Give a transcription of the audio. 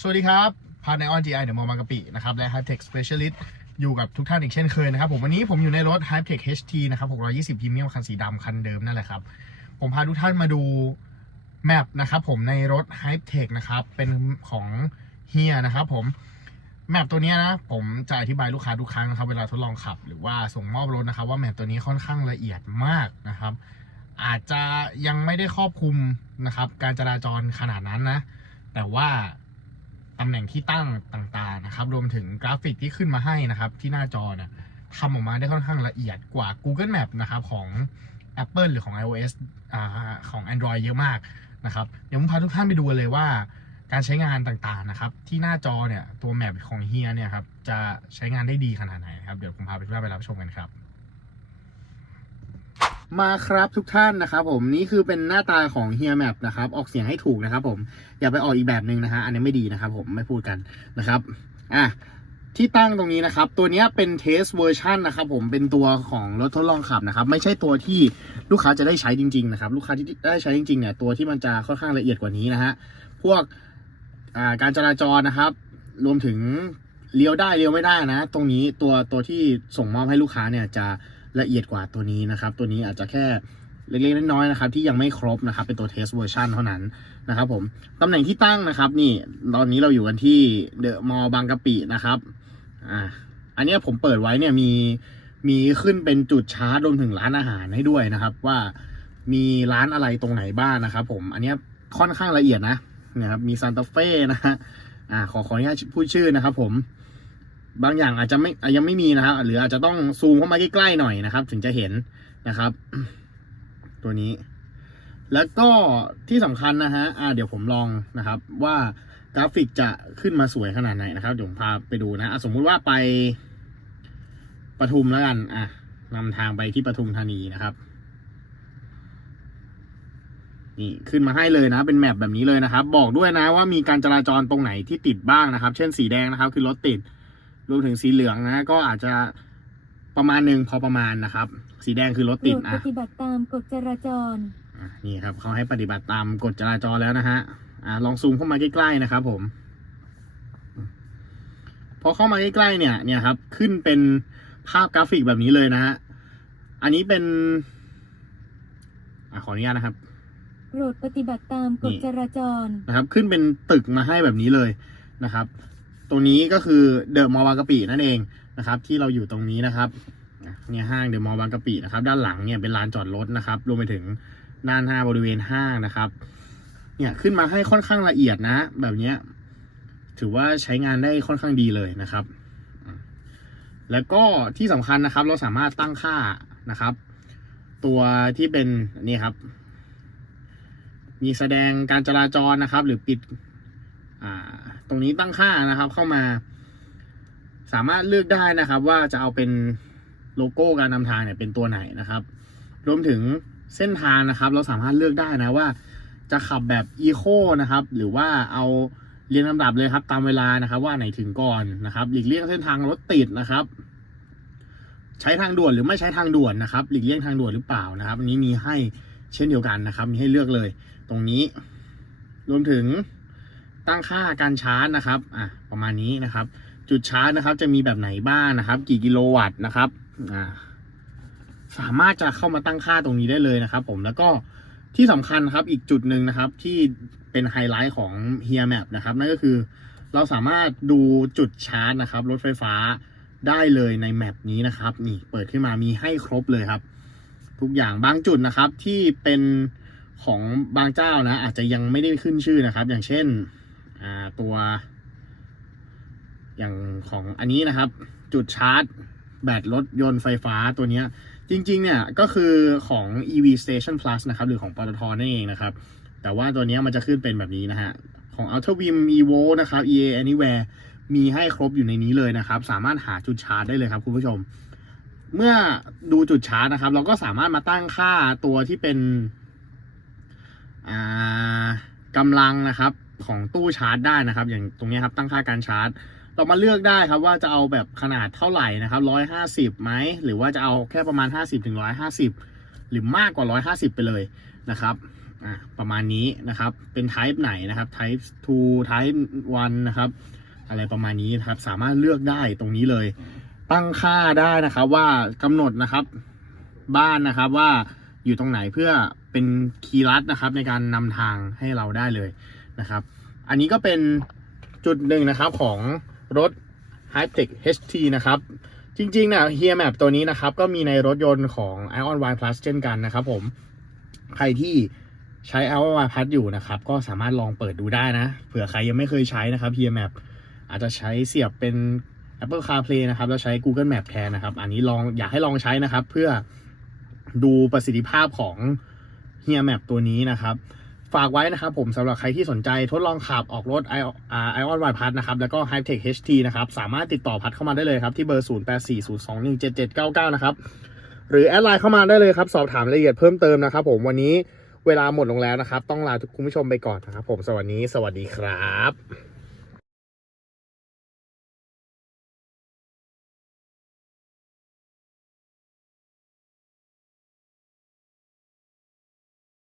สวัสดีครับ พาในออน GI เดอะมอลล์บางกะปินะครับและ Hype Tech Specialist อยู่กับทุกท่านอีกเช่นเคยนะครับ ผมวันนี้ผมอยู่ในรถ Hype Tech HT นะครับ 620 พรีเมียมคันสีดำคันเดิมนั่นแหละครับ ผมพาทุกท่านมาดูแมปนะครับผมในรถ Hype Tech นะครับ เป็นของเฮียนะครับผมแมปตัวนี้นะผมจะอธิบายลูกค้าทุกครั้งนะครับ เวลาทดลองขับ หรือว่าส่งมอบรถนะครับ ว่าแมปตัวนี้ค่อนข้างละเอียดมากนะครับ อาจจะยังไม่ได้ครอบคลุมนะครับ การจราจรขนาดนั้นนะ แต่ว่า ตำแหน่งที่ตั้งต่างๆนะครับ รวมถึงกราฟิกที่ขึ้นมาให้นะครับ ที่หน้าจอเนี่ยทำออกมาได้ค่อนข้างละเอียดกว่า Google Map นะครับของ Apple หรือของ iOS อาของ Android เยอะมากนะครับ เดี๋ยวผมพาทุกท่านไปดูเลยว่า การใช้งานต่างๆนะครับ ที่หน้าจอเนี่ยตัวแมปของเฮียเนี่ยครับจะใช้งานได้ดีขนาดไหนนะครับ เดี๋ยวผมพาไปทุกท่านไปรับชมกันครับ มาครับทุกท่านนะครับผมนี่คือเป็นหน้าตาของเฮียแมปนะครับ ออกเสียงให้ถูกนะครับ ผมอย่าไปออกอีกแบบหนึ่งนะฮะอันนี้ไม่ดีนะครับ ผมไม่พูดกันนะครับอะที่ตั้งตรงนี้นะครับ ตัวนี้เป็นเทสเวอร์ชันนะครับผมเป็นตัวของรถทดลองขับนะครับ ไม่ใช่ตัวที่ลูกค้าจะได้ใช้จริง ๆ นะครับ ลูกค้าที่ได้ใช้จริงๆเนี่ยตัวที่มันจะค่อนข้างละเอียดกว่านี้นะฮะพวกาการจราจรนะครับ รวมถึงเลี้ยวได้เลี้ยวไม่ได้นะ ตรงนี้ตัวตัวที่ส่งมอบให้ลูกค้าเนี่ยจะ ละเอียดกว่าตัวนี้นะครับ ตัวนี้อาจจะแค่เล็กๆน้อยๆนะครับที่ยังไม่ครบนะครับเป็นตัวเทสเวอร์ชันเท่านั้นนะครับผมตำแหน่งที่ตั้งนะครับนี่ตอนนี้เราอยู่กันที่เดอะมอลล์บางกะปินะครับอ่าอันนี้ผมเปิดไว้เนี่ยมีมีขึ้นเป็นจุดชาร์จรวมถึงร้านอาหารให้ด้วยนะครับ ว่ามีร้านอะไรตรงไหนบ้างนะครับผมอันนี้ค่อนข้างละเอียดนะนะครับมีซานตาเฟ่นะฮะอ่าขอขออนุญาตพูดชื่อนะครับผม บางอย่างอาจจะไม่ยังไม่มีนะครับ หรืออาจจะต้องซูมเข้ามาใกล้ๆหน่อยนะครับ ถึงจะเห็นนะครับ ตัวนี้ แล้วก็ที่สำคัญนะฮะอ่าเดี๋ยวผมลองนะครับ ว่ากราฟิกจะขึ้นมาสวยขนาดไหนนะครับ เดี๋ยวผมพาไปดูนะะสมมุติว่าไปปทุมแล้วกัน อะนำทางไปที่ปทุมธานีนะครับนี่ขึ้นมาให้เลยนะ เป็นแมปแบบนี้เลยนะครับ บอกด้วยนะว่ามีการจราจรตรงไหนที่ติดบ้างนะครับ เช่นสีแดงนะครับ คือรถติด รวมถึงสีเหลืองนะ ก็อาจจะประมาณหนึ่งพอประมาณนะครับ สีแดงคือรถโปรติดดปอะฏิบัติตามกฎจราจรอะนี่ครับเขาให้ปฏิบัติตามกฎจราจรแล้วนะฮะอะลองซูมเข้ามาใกล้ๆนะครับ ผมพอเข้ามาใกล้ๆเนี่ยเนี่ยครับ ขึ้นเป็นภาพกราฟิกแบบนี้เลยนะฮะอันนี้เป็นอะขออนุญาตนะครับโปรดปฏิบัติตามกฎนี่จราจรนะครับ ขึ้นเป็นตึกมาให้แบบนี้เลยนะครับ ตรงนี้ก็คือเดอะมอลล์บางกะปินั่นเองนะครับ ที่เราอยู่ตรงนี้นะครับเนี่ยห้างเดอะมอลล์บางกะปินะครับ ด้านหลังเนี่ยเป็นลานจอดรถนะครับรวมไปถึงด้านหน้าบริเวณห้างนะครับ เนี่ยขึ้นมาให้ค่อนข้างละเอียดนะ แบบเนี้ยถือว่าใช้งานได้ค่อนข้างดีเลยนะครับ แล้วก็ที่สำคัญนะครับ เราสามารถตั้งค่านะครับ ตัวที่เป็นนี่ครับ มีแสดงการจราจรนะครับ หรือปิดอ่า รงนี้ตั้งค่านะครับ เข้ามา สามารถเลือกได้นะครับ ว่าจะเอาเป็นโลโก้การนำทางเนี่ยเป็นตัวไหนนะครับ รวมถึงเส้นทางนะครับ เราสามารถเลือกได้นะว่า จะขับแบบอีโคนะครับ หรือว่าเอาเรียงลำดับเลยครับตามเวลานะครับ ว่าไหนถึงก่อนนะครับ หลีกเลี่ยงเส้นทางรถติดนะครับ ใช้ทางด่วนหรือไม่ใช้ทางด่วนนะครับ หลีกเลี่ยงทางด่วนหรือเปล่านะครับอันนี้มีให้เช่นเดียวกันนะครับ มีให้เลือกเลย ตรงนี้ รวมถึง ตั้งค่าการชาร์จนะครับอะประมาณนี้นะครับ จุดชาร์จนะครับ จะมีแบบไหนบ้างนะครับ กี่กิโลวัตต์นะครับอ่าสามารถจะเข้ามาตั้งค่าตรงนี้ได้เลยนะครับ ผมแล้วก็ที่สำคัญครับอีกจุดหนึ่งนะครับ ที่เป็นไฮไลท์ของ h e r Map นะครับนั่นก็คือ เราสามารถดูจุดชาร์จนะครับรถไฟฟ้าได้เลยในแมปนี้นะครับ นี่เปิดขึ้นมามีให้ครบเลยครับ ทุกอย่างบางจุดนะครับที่เป็นของบางเจ้านะ อาจจะยังไม่ได้ขึ้นชื่อนะครับ อย่างเช่น ตัวอย่างของอันนี้นะครับ จุดชาร์จ แบตรถยนต์ไฟฟ้าตัวนี้จริงๆเนี่ยก็คือของ EV Station Plus นะครับ หรือของปตทนั่นเองนะครับ แต่ว่าตัวนี้มันจะขึ้นเป็นแบบนี้นะฮะ ของ Ultra Vim Evo นะครับ EA Anywhere มีให้ครบอยู่ในนี้เลยนะครับ สามารถหาจุดชาร์จได้เลยครับคุณผู้ชม เมื่อดูจุดชาร์จนะครับ เราก็สามารถมาตั้งค่าตัวที่เป็นอ่ากำลังนะครับ ของตู้ชาร์จได้นะครับ อย่างตรงนี้ครับตั้งค่าการชาร์จ เรามาเลือกได้ครับว่าจะเอาแบบขนาดเท่าไหร่นะครับร้อยห้าสิบไหมหรือว่าจะเอาแค่ประมาณห้าสิบถึงร้อยห้าสิบหรือมากกว่าร้อยห้าสิบไปเลยนะครับอะประมาณนี้นะครับ เป็น type ไหนนะครับ type 2 type 1 นะครับ อะไรประมาณนี้นะครับ สามารถเลือกได้ตรงนี้เลย ตั้งค่าได้นะครับว่ากำหนดนะครับ บ้านนะครับว่าอยู่ตรงไหนเพื่อเป็นคีย์ลัดนะครับ ในการนำทางให้เราได้เลย นะครับ อันนี้ก็เป็นจุดหนึ่งนะครับของรถ h y p e t e c h HT นะครับ จริงๆเนี่ย Here Map ตัวนี้นะครับ ก็มีในรถยนต์ของ Ion Y Plus เช่นกันนะครับผม ใครที่ใช้ Ion Y Plus อยู่นะครับ ก็สามารถลองเปิดดูได้นะ เผื่อใครยังไม่เคยใช้นะครับ Here Map อาจจะใช้เสียบเป็น Apple CarPlay นะครับ แล้วใช้ Google Map แทนนะครับ อันนี้ลองอยากให้ลองใช้นะครับ เพื่อดูประสิทธิภาพของ Here Map ตัวนี้นะครับ ฝากไว้นะครับผมสำหรับใครที่สนใจทดลองขับออกรถ i ไอออนวายพัทนะครับ แล้วก็ h y p e t e c h HT นะครับ สามารถติดต่อพัดเข้ามาได้เลยครับ ที่เบอร์ 0840217799 นะครับ หรือแอดไลน์เข้ามาได้เลยครับ สอบถามรายละเอียดเพิ่มเติมนะครับผมวันนี้เวลาหมดลงแล้วนะครับ ต้องลาทุกคุณผู้ชมไปก่อนนะครับผมสวัสดีสวัสดีครับ